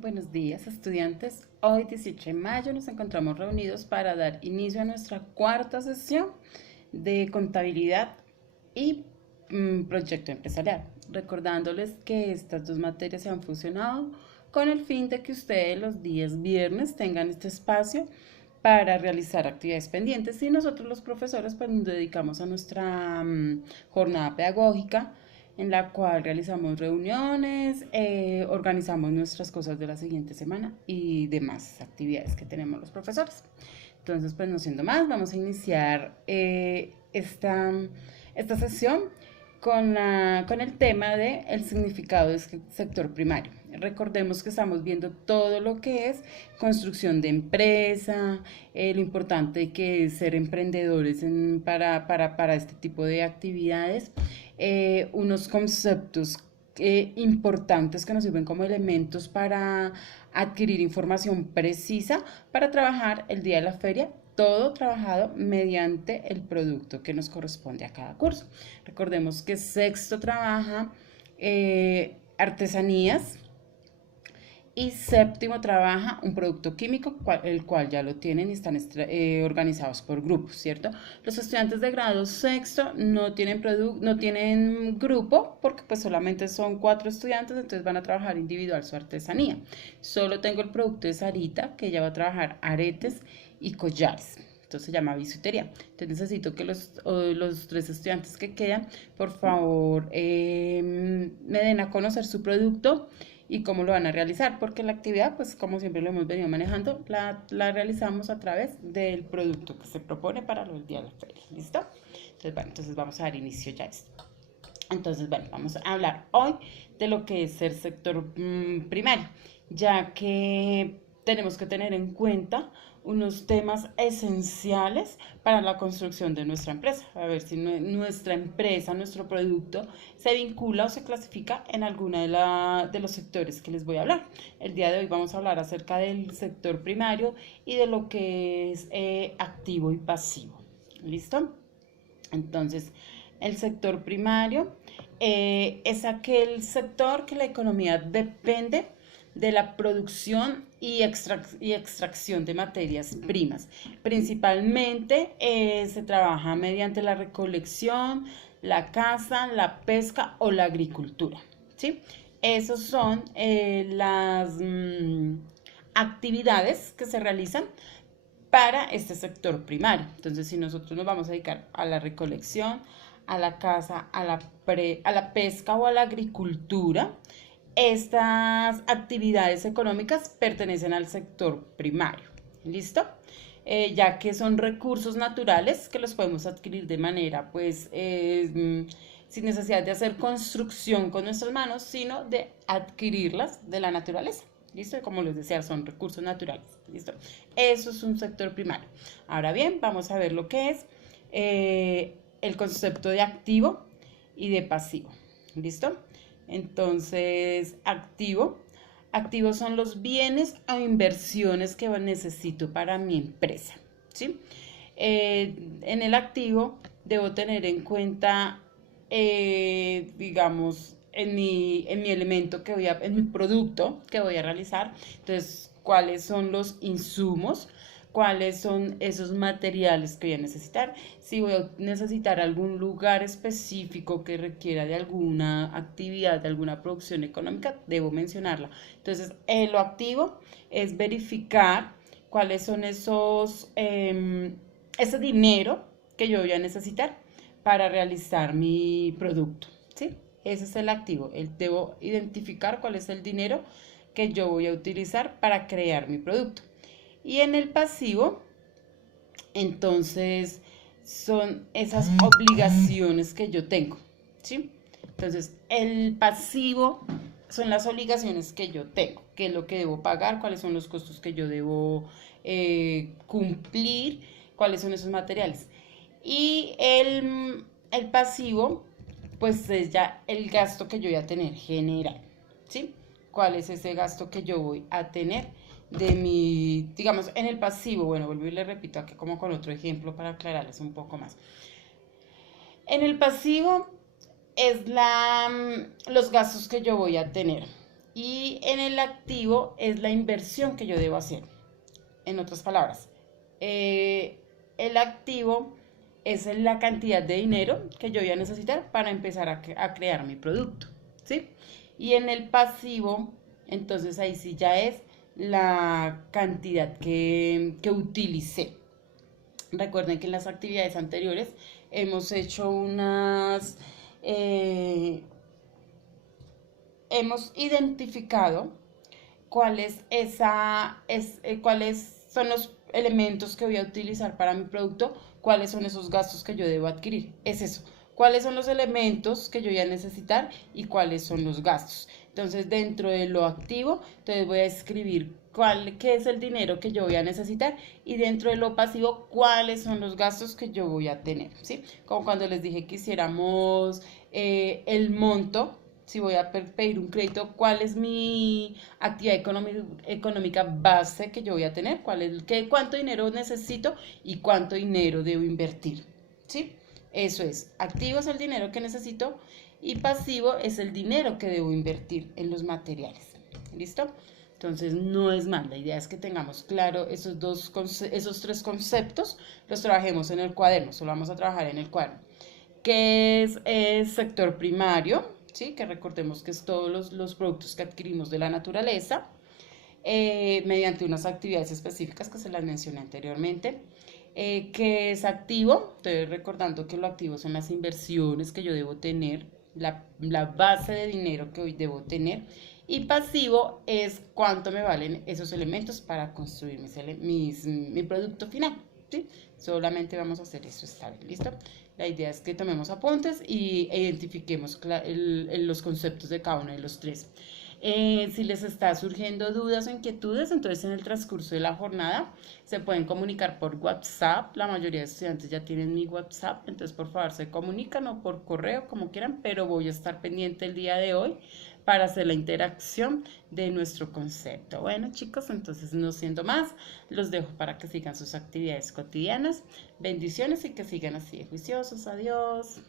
Buenos días, estudiantes. Hoy, 18 de mayo, nos encontramos reunidos para dar inicio a nuestra cuarta sesión de contabilidad y proyecto empresarial. Recordándoles que estas dos materias se han fusionado con el fin de que ustedes los días viernes tengan este espacio para realizar actividades pendientes y nosotros los profesores pues nos dedicamos a nuestra jornada pedagógica en la cual realizamos reuniones, organizamos nuestras cosas de la siguiente semana y demás actividades que tenemos los profesores. Entonces, pues no siendo más, vamos a iniciar esta sesión con el tema de el significado del sector primario. Recordemos que estamos viendo todo lo que es construcción de empresa, lo importante que es ser emprendedores para este tipo de actividades, unos conceptos importantes que nos sirven como elementos para adquirir información precisa para trabajar el día de la feria, todo trabajado mediante el producto que nos corresponde a cada curso. Recordemos que sexto trabaja artesanías y séptimo trabaja un producto químico, el cual ya lo tienen y están organizados por grupos, ¿cierto? Los estudiantes de grado sexto no tienen grupo porque pues solamente son 4 estudiantes, entonces van a trabajar individual su artesanía. Solo tengo el producto de Sarita, que ella va a trabajar aretes y collares. Entonces se llama bisutería. Entonces necesito que los 3 estudiantes que quedan, por favor, me den a conocer su producto y cómo lo van a realizar, porque la actividad, pues como siempre lo hemos venido manejando, la realizamos a través del producto que se propone para los días de la feria. ¿Listo? Entonces, bueno, entonces vamos a dar inicio ya a esto. Entonces, bueno, vamos a hablar hoy de lo que es el sector primario, ya que tenemos que tener en cuenta unos temas esenciales para la construcción de nuestra empresa. A ver si nuestra empresa, nuestro producto, se vincula o se clasifica en alguna de los sectores que les voy a hablar. El día de hoy vamos a hablar acerca del sector primario y de lo que es activo y pasivo. ¿Listo? Entonces, el sector primario es aquel sector que la economía depende de la producción y extracción de materias primas. Principalmente se trabaja mediante la recolección, la caza, la pesca o la agricultura. ¿Sí? Esas son las actividades que se realizan para este sector primario. Entonces, si nosotros nos vamos a dedicar a la recolección, a la caza, a la pesca o a la agricultura, estas actividades económicas pertenecen al sector primario. ¿Listo? Ya que son recursos naturales que los podemos adquirir de manera, pues, sin necesidad de hacer construcción con nuestras manos, sino de adquirirlas de la naturaleza. ¿Listo? Como les decía, son recursos naturales. ¿Listo? Eso es un sector primario. Ahora bien, vamos a ver lo que es el concepto de activo y de pasivo. ¿Listo? Entonces, activos son los bienes o inversiones que necesito para mi empresa. ¿Sí? En el activo debo tener en cuenta, digamos, en mi elemento en mi producto que voy a realizar. Entonces, cuáles son los insumos, cuáles son esos materiales que voy a necesitar, si voy a necesitar algún lugar específico que requiera de alguna actividad, de alguna producción económica, debo mencionarla. Entonces, lo activo es verificar cuáles son ese dinero que yo voy a necesitar para realizar mi producto, ¿sí? Ese es el activo. Debo identificar cuál es el dinero que yo voy a utilizar para crear mi producto. Y en el pasivo, entonces, son esas obligaciones que yo tengo, ¿sí? Entonces, el pasivo son las obligaciones que yo tengo, qué es lo que debo pagar, cuáles son los costos que yo debo cumplir, cuáles son esos materiales. Y el pasivo, pues es ya el gasto que yo voy a tener general, ¿sí? ¿Cuál es ese gasto que yo voy a tener de mi, digamos, en el pasivo? Bueno, vuelvo y le repito aquí como con otro ejemplo para aclararles un poco más. En el pasivo es los gastos que yo voy a tener. Y en el activo es la inversión que yo debo hacer. En otras palabras, el activo es la cantidad de dinero que yo voy a necesitar para empezar a crear mi producto, ¿sí? Y en el pasivo, entonces ahí sí ya es la cantidad que utilicé. Recuerden que en las actividades anteriores hemos hecho hemos identificado cuáles son los elementos que voy a utilizar para mi producto, cuáles son esos gastos que yo debo adquirir. Es eso, cuáles son los elementos que yo voy a necesitar y cuáles son los gastos. Entonces, dentro de lo activo, entonces voy a escribir qué es el dinero que yo voy a necesitar y dentro de lo pasivo, cuáles son los gastos que yo voy a tener, ¿sí? Como cuando les dije que hiciéramos el monto, si voy a pedir un crédito, cuál es mi actividad económica base que yo voy a tener, cuánto dinero necesito y cuánto dinero debo invertir, ¿sí? Eso es, activo es el dinero que necesito y pasivo es el dinero que debo invertir en los materiales, ¿listo? Entonces no es mal, la idea es que tengamos claro esos tres conceptos, los trabajemos en el cuaderno, solo vamos a trabajar en el cuaderno, que es el sector primario, ¿sí? Que recordemos que es todos los productos que adquirimos de la naturaleza, mediante unas actividades específicas que se las mencioné anteriormente, que es activo, estoy recordando que lo activo son las inversiones que yo debo tener, la base de dinero que hoy debo tener, y pasivo es cuánto me valen esos elementos para construir mi producto final, ¿sí? Solamente vamos a hacer eso, está bien, ¿listo? La idea es que tomemos apuntes y identifiquemos los conceptos de cada uno de los tres. Si les está surgiendo dudas o inquietudes, entonces en el transcurso de la jornada se pueden comunicar por WhatsApp. La mayoría de estudiantes ya tienen mi WhatsApp, entonces por favor se comunican o por correo, como quieran, pero voy a estar pendiente el día de hoy para hacer la interacción de nuestro concepto. Bueno, chicos, entonces no siendo más, los dejo para que sigan sus actividades cotidianas. Bendiciones y que sigan así de juiciosos. Adiós.